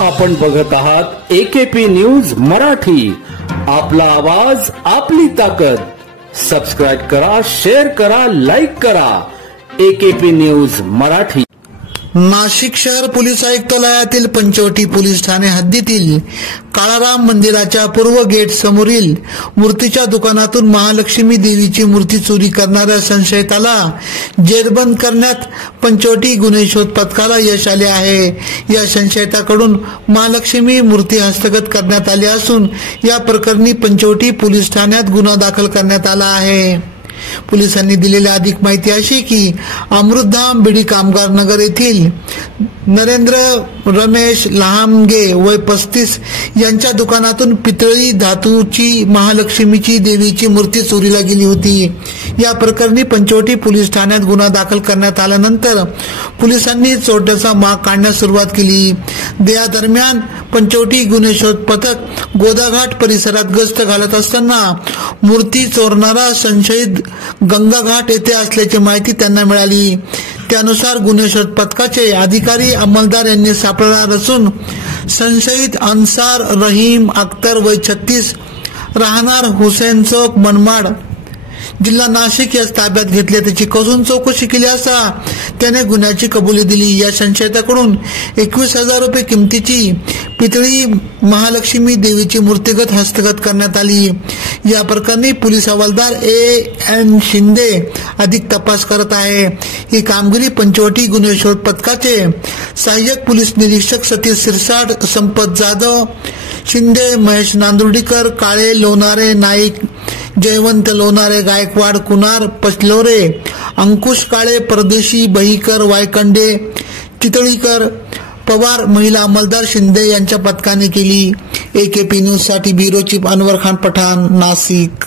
आपण बघत आहात AKP न्यूज मराठी। आपला आवाज आपली ताकद। सबस्क्राइब करा, शेअर करा, लाईक करा। AKP news Marathi. नाशिक शहर पोलीस आयुक्तालयातील पंचवटी पोलीस ठाणे हद्दीतील काळाराम मंदिराच्या पूर्व गेट समोरील मूर्तीच्या दुकानातून महालक्ष्मी देवीची मूर्ती चोरी करणाऱ्या संशयिताला जेरबंद करण्यात पंचवटी गुन्हे शोध पथकाला यश आले आहे। या संशयिताकडून महालक्ष्मी मूर्ती हस्तगत करण्यात आली असून या प्रकरणी पंचवटी पोलीस ठाण्यात गुन्हा दाखल करण्यात आला आहे। पोलिसांनी दिलेली अधिक माहिती अशी की अमृतधाम बीडी कामगार नगर येथील नरेंद्र रमेश लहामगे वय 35 यांच्या दुकानातून पितळी धातूची महालक्ष्मीची देवीची मूर्ती चोरीला गेली होती। या प्रकरणी पंचवटी पोलीस ठाण्यात गुन्हा दाखल करण्यात आल्यानंतर पोलिसांनी चोरट्याचा माग काढण्यास सुरुवात केली। या दरम्यान पंचवटी गुन्हे शोध पथक गोदाघाट परिसरात गस्त घालत असताना मूर्ती चोरणारा संशयित गंगाघाट येथे असल्याची माहिती त्यांना मिळाली। त्यानुसार गुन्हे शोध पथकाचे अधिकारी अंमलदार यांनी सापळा रचून संशयित अन्सार रहीम अख्तर वय 36 राहणार हुसेन चौक मनमाड जिल्हा नाशिक यास ताब्यात घेतले। त्याची कसून चौकशी केली असता त्याने गुन्ह्याची कबुली दिली। या संशयिताकडून 21,000 रुपये किमतीची पितळी महालक्ष्मी देवीची मूर्तिगत हस्तगत करण्यात आली। या प्रकरणी पोलीस हवालदार AN शिंदे अधिक तपास करत आहे। ही कामगिरी पंचवटी गुन्हे शोध पथकाचे सहाय्यक पोलीस निरीक्षक सतीश सिरसाट, संपत जाधव, शिंदे, महेश नांदुर्डीकर, काळे, लोणारे, नाईक, जयवंत लोणारे, गायकवाड, कुणार पचलोरे, अंकुश काळे, परदेशी, बहीकर, वायकंडे, चितळीकर, पवार, महिला अंमलदार शिंदे यांच्या पथकाने केली। AKP न्यूज साठी ब्युरो चीफ अनवर खान पठाण, नाशिक।